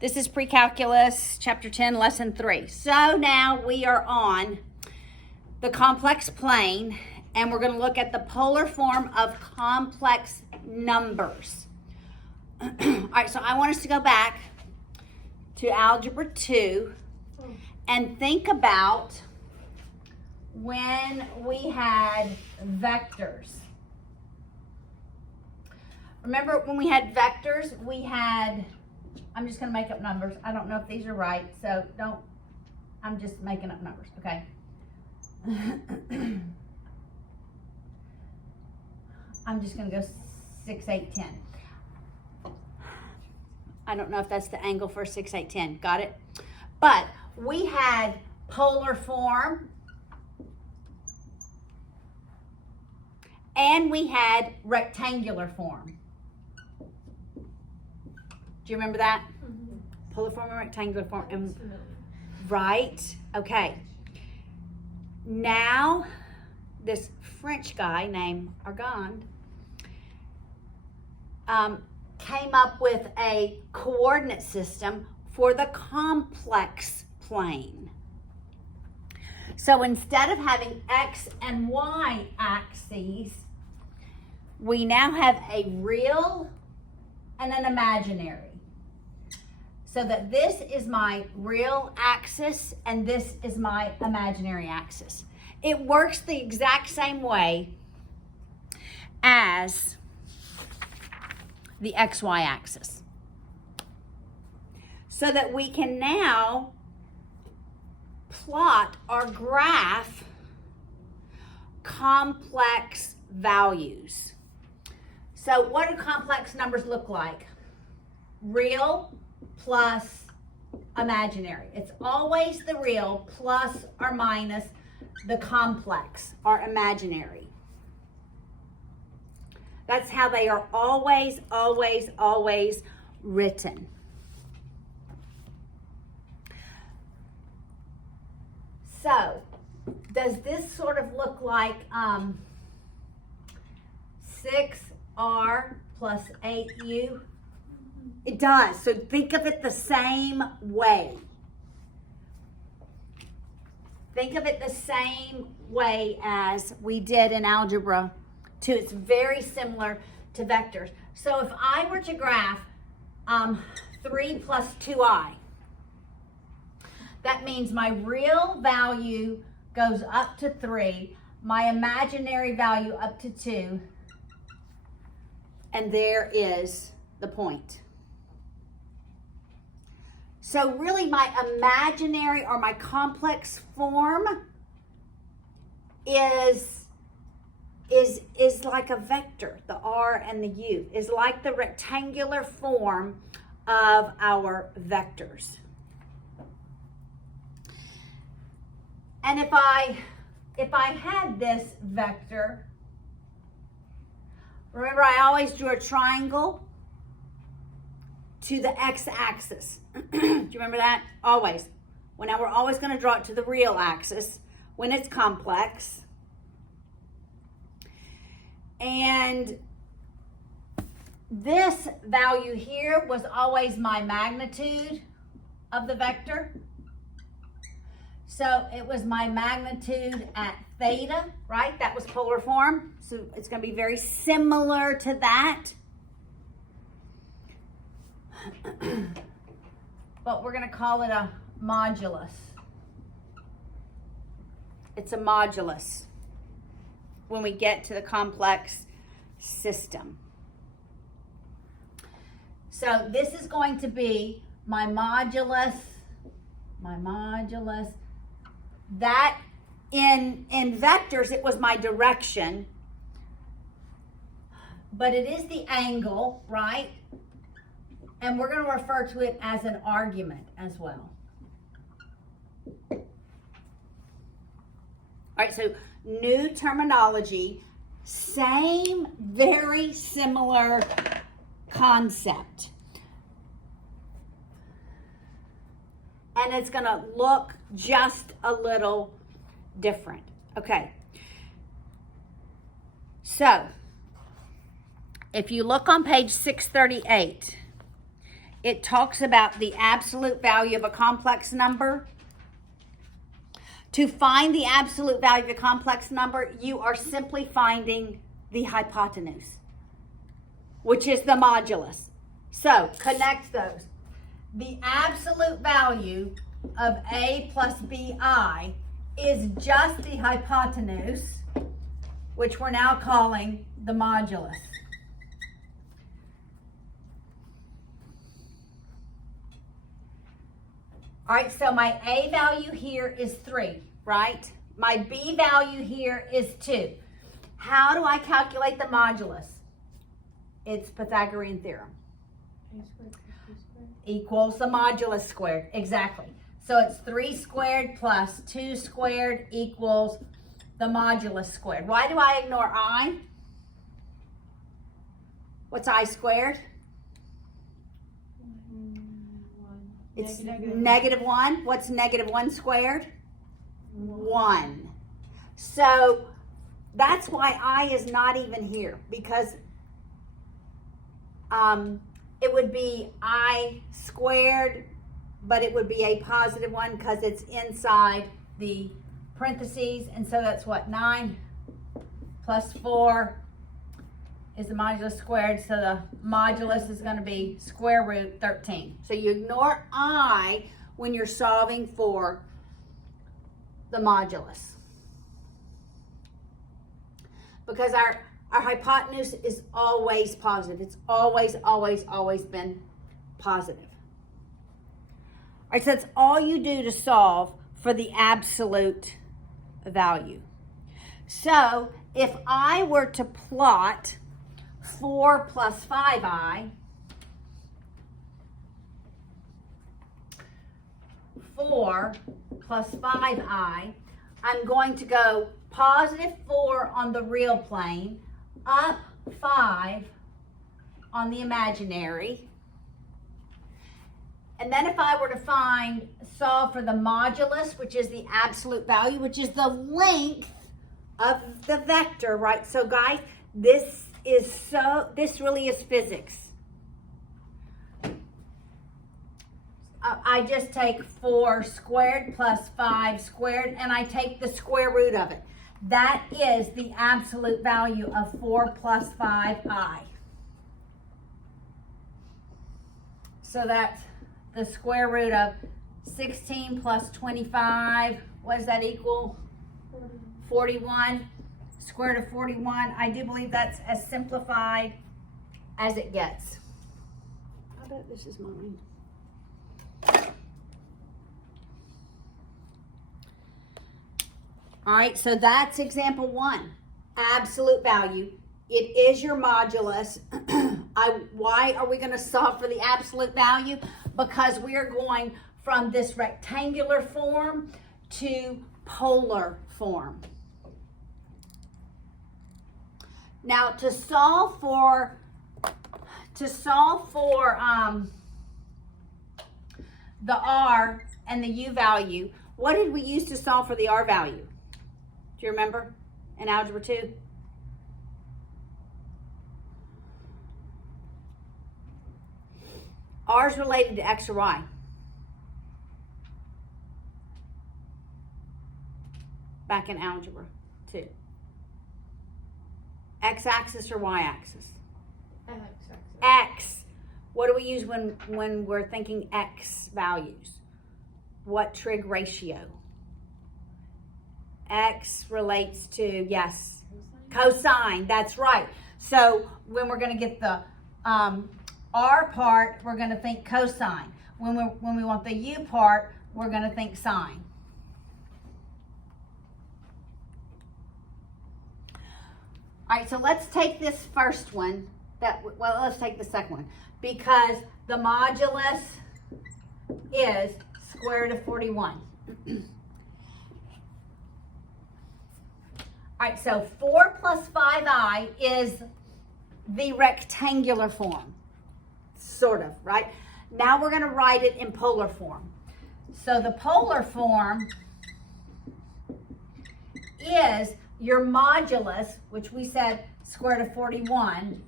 This is Precalculus Chapter 10, Lesson 3. So now we are on the complex plane, and we're going to look at the polar form of complex numbers. All right, so I want us to go back to Algebra 2 and think about when we had vectors. Remember when we had vectors, we had, I'm just going to make up numbers. I don't know if these are right, so don't, I'm just making up numbers, okay? I'm just going to go 6, 8, 10. I don't know if that's the angle for 6, 8, 10. Got it? But we had polar form and we had rectangular form. Do you remember that? Mm-hmm. Polar form and rectangular form. Right? Okay. Now, this French guy named Argand came up with a coordinate system for the complex plane. So instead of having X and Y axes, we now have a real and an imaginary. So that this is my real axis and this is my imaginary axis. It works the exact same way as the XY axis. So that we can now plot or graph complex values. So what do complex numbers look like? Real plus imaginary. It's always the real plus or minus the complex or imaginary. That's how they are always, always, always written. So, does this sort of look like 6R plus 8U? It does. So think of it the same way. Think of it the same way as we did in Algebra 2. It's very similar to vectors. So if I were to graph 3 plus 2i, that means my real value goes up to 3, my imaginary value up to 2, and there is the point. So really my imaginary or my complex form is like a vector. The R and the U is like the rectangular form of our vectors. And if I had this vector, remember I always drew a triangle to the x-axis. Do you remember that? Always. Well, now we're always going to draw it to the real axis when it's complex. And this value here was always my magnitude of the vector. So it was my magnitude at theta, right? That was polar form. So it's going to be very similar to that. But we're going to call it a modulus. It's a modulus when we get to the complex system. So this is going to be my modulus. That in vectors, it was my direction, but it is the angle, right? And we're going to refer to it as an argument as well. All right, so new terminology, same, very similar concept. And it's going to look just a little different. Okay. So, if you look on page 638, it talks about the absolute value of a complex number. To find the absolute value of a complex number, you are simply finding the hypotenuse, which is the modulus. So connect those. The absolute value of a plus bi is just the hypotenuse, which we're now calling the modulus. All right, so my A value here is 3, right? My B value here is 2. How do I calculate the modulus? It's Pythagorean theorem. A squared plus B squared Equals the modulus squared, exactly. So it's 3 squared plus 2 squared equals the modulus squared. Why do I ignore I? What's I squared? 1. It's negative 1. What's negative 1 squared? 1. So that's why I is not even here, because it would be I squared, but it would be a positive 1 because it's inside the parentheses. And so that's what, 9 plus 4 is the modulus squared. So the modulus is going to be square root 13. So you ignore I when you're solving for the modulus, because our hypotenuse is always positive. It's always, always, always been positive. All right, so that's all you do to solve for the absolute value. So if I were to plot 4 plus 5i, 4 plus 5i, I'm going to go positive 4 on the real plane, up 5 on the imaginary. And then if I were to solve for the modulus, which is the absolute value, which is the length of the vector, right? So guys, this really is physics. I just take 4 squared plus 5 squared, and I take the square root of it. That is the absolute value of 4 plus 5i. So that's the square root of 16 plus 25. What does that equal? 41. Square root of 41. I do believe that's as simplified as it gets. I bet this is mine. All right, so that's example 1. Absolute value. It is your modulus. Why are we going to solve for the absolute value? Because we are going from this rectangular form to polar form. Now, to solve for the R and the U value, what did we use to solve for the R value? Do you remember in Algebra 2? R is related to X or Y. Back in Algebra 2. X-axis or Y-axis? X-axis. X. What do we use when we're thinking X values? What trig ratio? X relates to, yes, cosine. That's right. So when we're going to get the R part, we're going to think cosine. When we want the U part, we're going to think sine. All right, so let's take this first one. Let's take the second one, because the modulus is square root of 41. All right, so 4 plus 5i is the rectangular form, sort of, right? Now we're going to write it in polar form. So the polar form is your modulus, which we said square root of 41,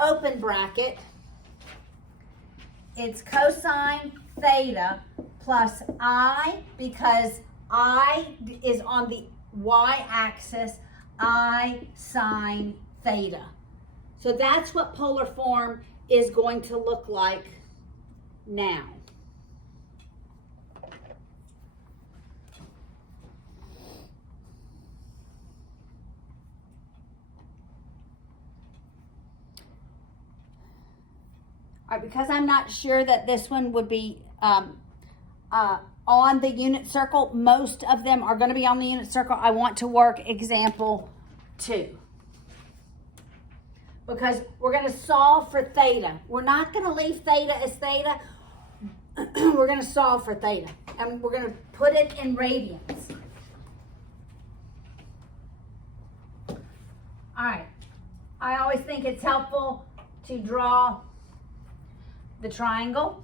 open bracket, it's cosine theta plus I, because I is on the y-axis, I sine theta. So that's what polar form is going to look like now. All right, because I'm not sure that this one would be on the unit circle, most of them are going to be on the unit circle. I want to work example 2. Because we're going to solve for theta. We're not going to leave theta as theta. We're going to solve for theta. And we're going to put it in radians. All right. I always think it's helpful to draw the triangle.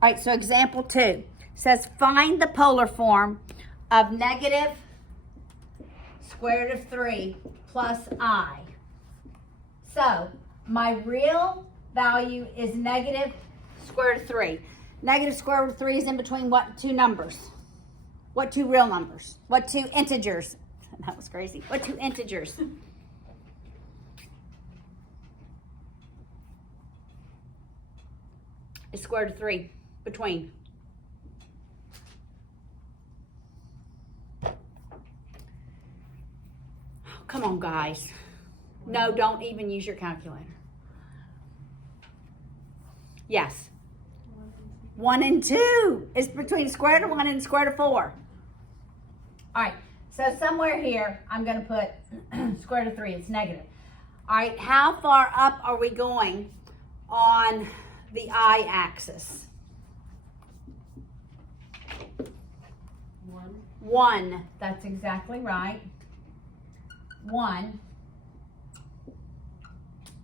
All right, so example 2 says find the polar form of negative square root of 3 plus I. So my real value is negative square root of 3. Negative square root of 3 is in between what two numbers? What two real numbers? What two integers? That was crazy. What two integers? Is square root of 3 between? Come on, guys. No, don't even use your calculator. Yes. 1 and 2 is between square root of 1 and square root of 4. All right, so somewhere here, I'm going to put square root of 3. It's negative. All right, how far up are we going on the I-axis? 1. 1. That's exactly right. 1.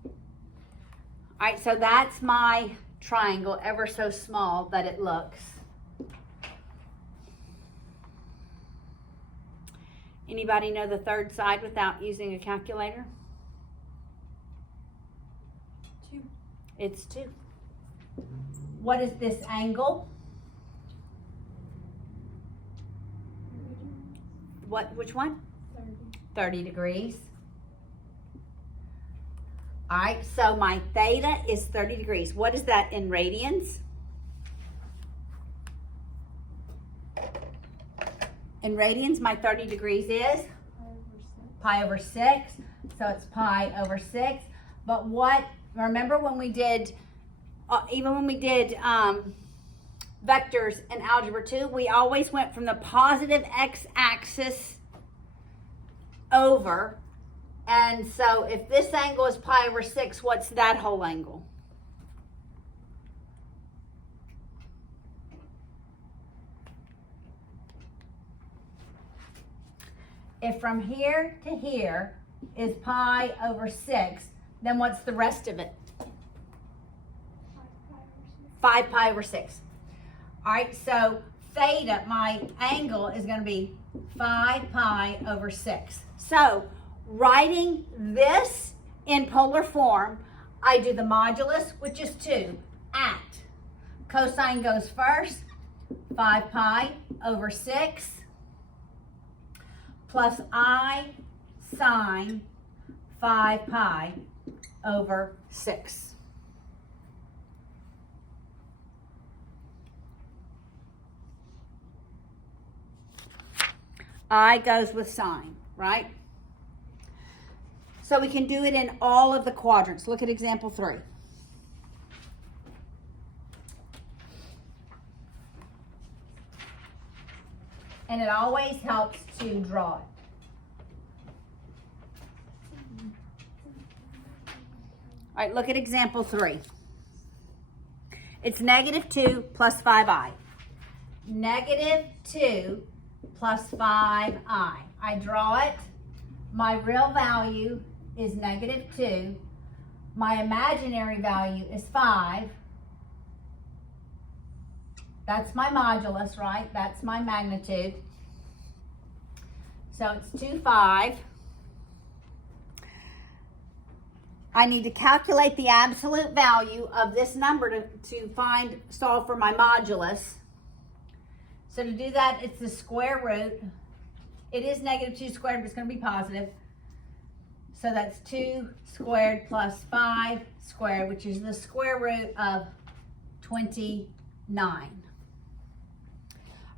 All right, so that's my triangle, ever so small that it looks. Anybody know the third side without using a calculator? 2. It's 2. What is this angle? Which one? 30. 30 degrees. All right, so my theta is 30 degrees. What is that in radians? In radians, my 30 degrees is? Pi over 6. So it's pi over 6. But what, remember when we did, even when we did vectors in Algebra 2, we always went from the positive x-axis over. And so if this angle is pi over 6, what's that whole angle? If from here to here is pi over 6, then what's the rest of it? 5 pi over 6. All right, so theta, my angle, is going to be 5 pi over 6. So writing this in polar form, I do the modulus, which is 2, at. Cosine goes first, 5 pi over 6, plus I sine 5 pi over 6. I goes with sine, right? So we can do it in all of the quadrants. Look at example 3. And it always helps to draw it. All right, look at example 3. It's negative 2 plus 5i. Negative 2 plus 5i. I draw it. My real value is negative 2. My imaginary value is 5. That's my modulus, right? That's my magnitude. So it's 2, 5. I need to calculate the absolute value of this number to solve for my modulus. So to do that, it's the square root. It is negative 2 squared, but it's going to be positive. So that's 2 squared plus 5 squared, which is the square root of 29.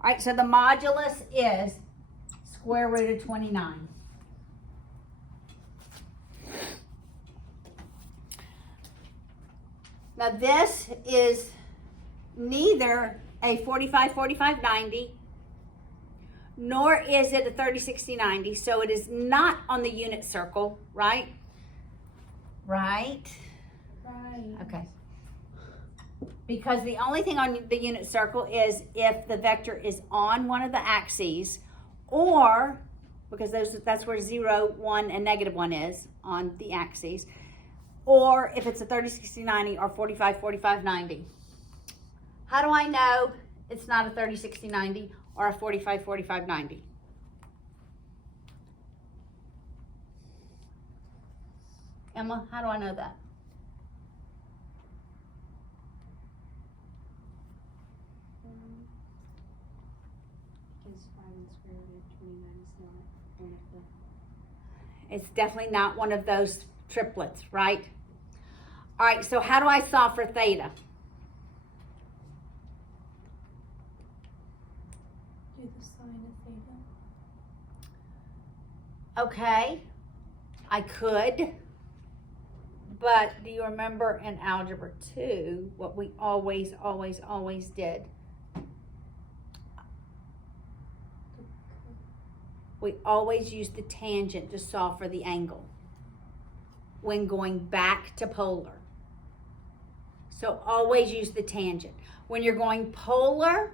All right, so the modulus is square root of 29. Now this is neither a 45-45-90, nor is it a 30-60-90, so it is not on the unit circle, right? Right? Right. Okay. Because the only thing on the unit circle is if the vector is on one of the axes, or, because that's where 0, 1, and -1 is on the axes, or if it's a 30-60-90 or 45-45-90. How do I know it's not a 30-60-90 or a 45-45-90? Emma, how do I know that? Because 5 and square root of 29 is not one of the... It's definitely not one of those triplets, right? All right, so how do I solve for theta? Do the sine of theta. Okay, I could, but do you remember in Algebra 2 what we always did? We always used the tangent to solve for the angle when going back to polar. So always use the tangent. When you're going polar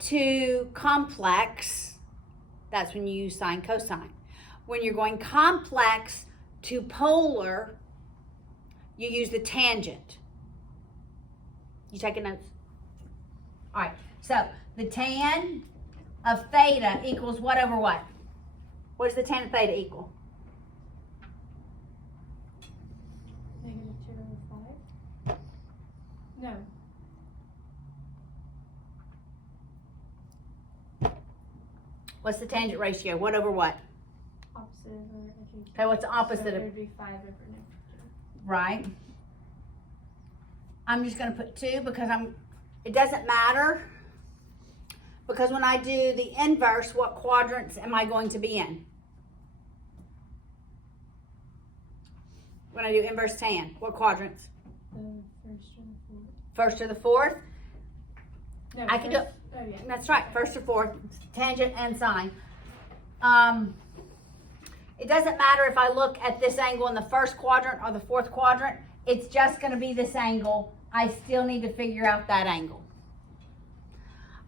to complex, that's when you use sine cosine. When you're going complex to polar, you use the tangent. You taking notes? All right, so the tan of theta equals what over what? What does the tan of theta equal? Negative 2 over 5? No. What's the tangent ratio? What over what? Opposite over adjacent. Okay, what's the So opposite it of, would be 5 over negative 2. right? I'm just gonna put 2 because it doesn't matter. Because when I do the inverse, what quadrants am I going to be in? When I do inverse tan, what quadrants? The first or the fourth. First or the fourth? No, I can do- first- Oh, yeah. That's right, first or fourth, tangent and sine. It doesn't matter if I look at this angle in the first quadrant or the fourth quadrant, it's just gonna be this angle. I still need to figure out that angle.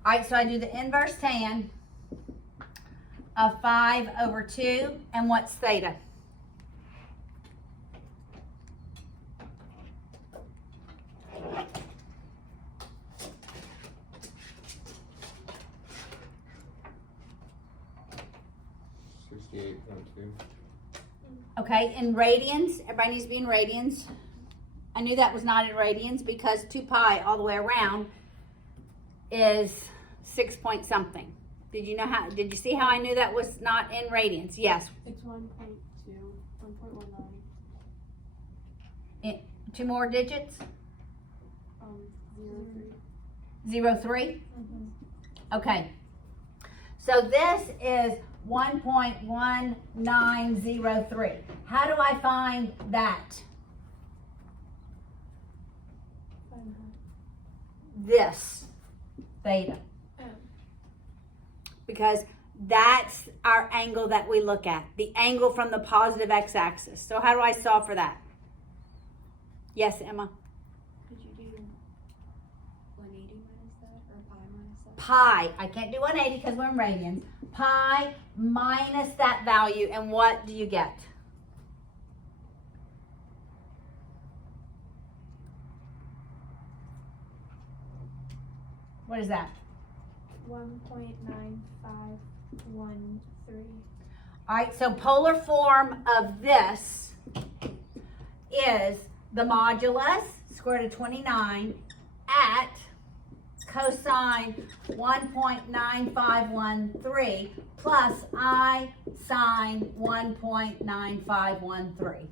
All right, so I do the inverse tan of 5 over 2, and what's theta? Okay, in radians, everybody needs to be in radians. I knew that was not in radians because 2 pi all the way around is 6 point something. Did you see how I knew that was not in radians? Yes. It's 1.2, 1.19. 2 more digits? 0.3. 0.3? Mhm. Okay. So this is 1.1903. How do I find that? 5.5. This theta. Oh. Because that's our angle that we look at. The angle from the positive x-axis. So how do I solve for that? Yes, Emma? Could you do 180 minus that, or pi minus that? Pi. I can't do 180 because we're in radians. Pi minus that value, and what do you get? What is that? 1.9513. All right, so polar form of this is the modulus, square root of 29, at cosine 1.9513 plus I sine 1.9513.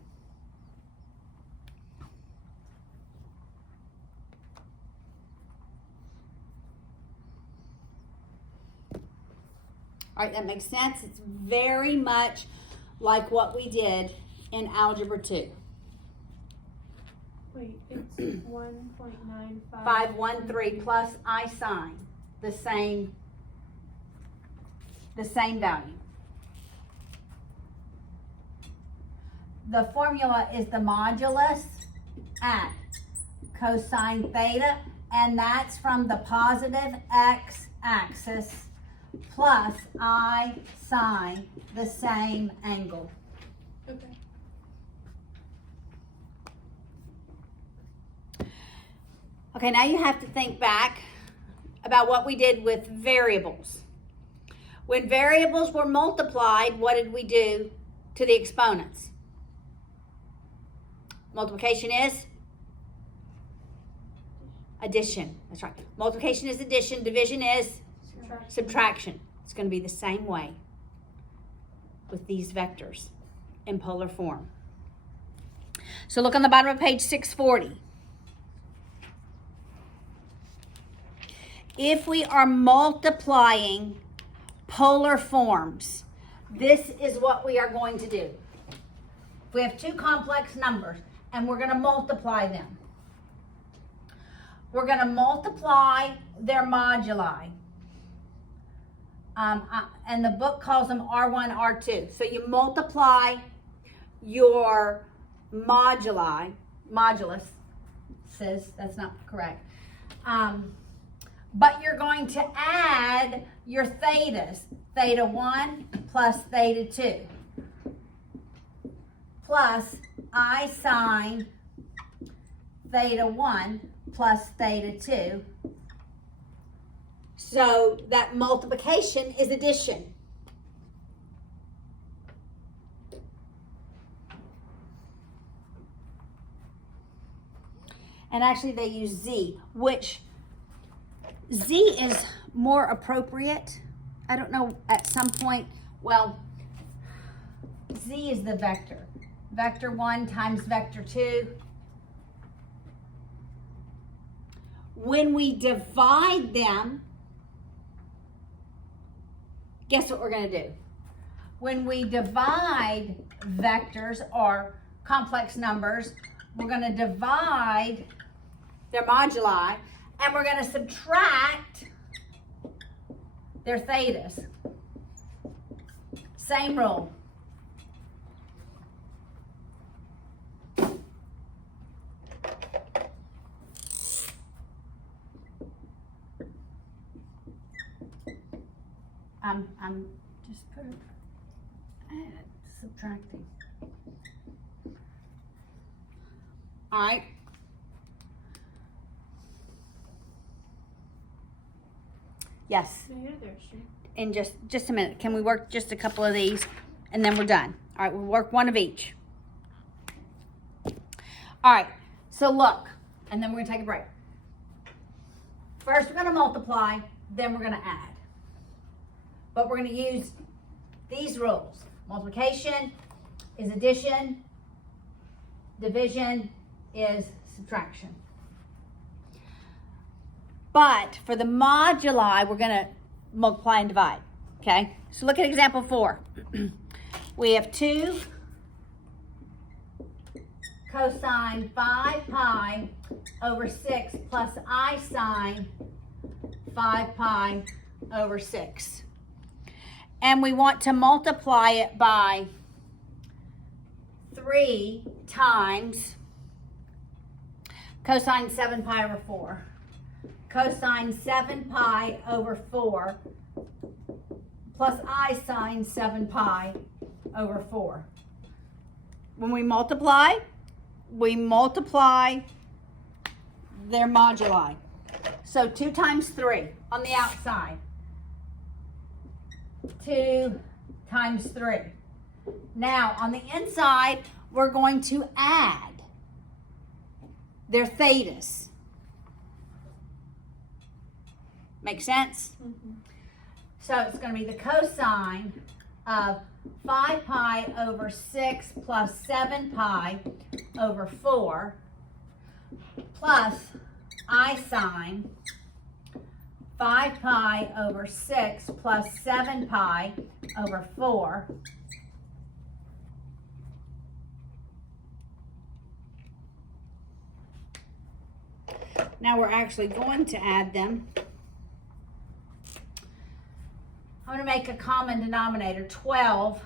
All right, that makes sense. It's very much like what we did in Algebra 2. Wait, it's 1.95. 513 plus I sine, the same value. The formula is the modulus at cosine theta, and that's from the positive x-axis plus I sine the same angle. Okay. Okay, now you have to think back about what we did with variables. When variables were multiplied, what did we do to the exponents? Multiplication is addition. That's right. Multiplication is addition. Division is subtraction. It's going to be the same way with these vectors in polar form. So look on the bottom of page 640. If we are multiplying polar forms, this is what we are going to do. We have two complex numbers and we're going to multiply them. We're going to multiply their moduli. And the book calls them R1, R2. So you multiply your modulus, says that's not correct. But you're going to add your thetas, theta 1 plus theta 2, plus I sine theta 1 plus theta 2. So that multiplication is addition. And actually they use Z, which Z is more appropriate. I don't know, at some point, well, Z is the vector. Vector 1 times vector 2. When we divide them, guess what we're going to do? When we divide vectors or complex numbers, we're going to divide their moduli and we're going to subtract their thetas. Same rule. I'm just subtracting. All right. Yes. In just a minute. Can we work just a couple of these and then we're done? All right, we'll work one of each. All right, so look, and then we're gonna take a break. First we're gonna multiply, then we're gonna add. But we're gonna use these rules. Multiplication is addition, division is subtraction. But for the moduli, we're going to multiply and divide, okay? So look at example 4. We have 2 cosine 5 pi over 6 plus I sine 5 pi over 6. And we want to multiply it by 3 times cosine 7 pi over 4. Cosine 7 pi over 4 plus I sine 7 pi over 4. When we multiply their moduli. So 2 times 3 on the outside. 2 times 3. Now on the inside, we're going to add They're thetas. Make sense? Mhm. So it's going to be the cosine of 5 pi over 6 plus 7 pi over 4 plus I sine 5 pi over 6 plus 7 pi over 4 Now we're actually going to add them. I'm going to make a common denominator, 12.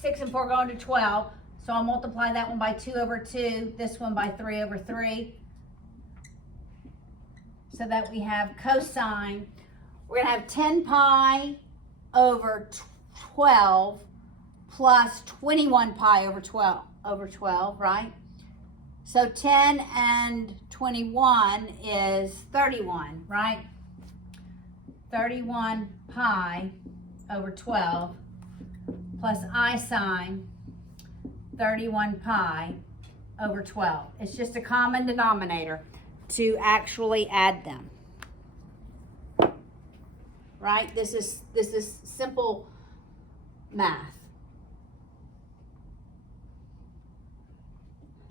6 and 4 go into 12. So I'll multiply that one by 2 over 2, this one by 3 over 3. So that we have cosine. We're going to have 10 pi over 12 plus 21 pi over 12, right? So 10 and 21 is 31, right? 31 pi over 12 plus I sine 31 pi over 12. It's just a common denominator to actually add them. Right? This is simple math.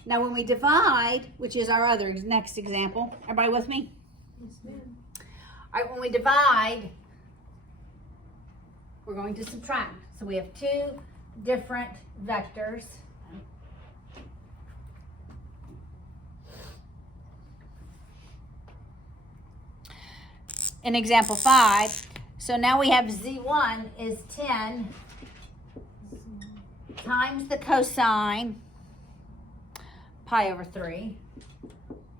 Now when we divide, which is our other next example, everybody with me? Yes, ma'am. All right, when we divide, we're going to subtract. So we have two different vectors. In example 5, so now we have z1 is 10 times the cosine pi over 3,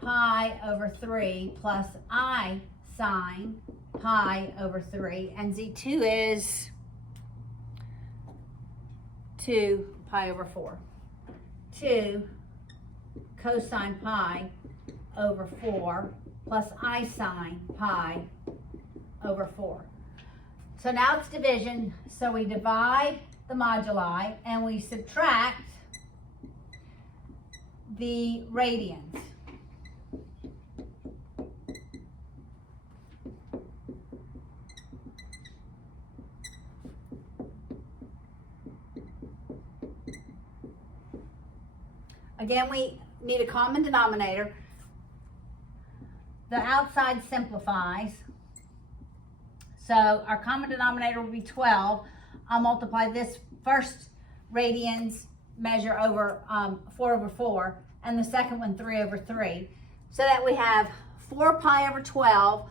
pi over 3 plus I sine pi over 3, and z2 is 2 pi over 4. 2 cosine pi over 4 plus I sine pi over 4. So now it's division, so we divide the moduli and we subtract the radians. Again, we need a common denominator. The outside simplifies. So our common denominator will be 12. I'll multiply this first radians measure over 4 over 4, and the second one 3 over 3. So that we have 4 pi over 12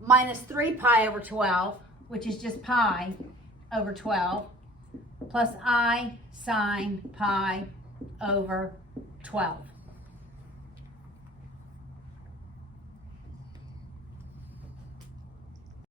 minus 3 pi over 12, which is just pi over 12, plus I sine pi over 12.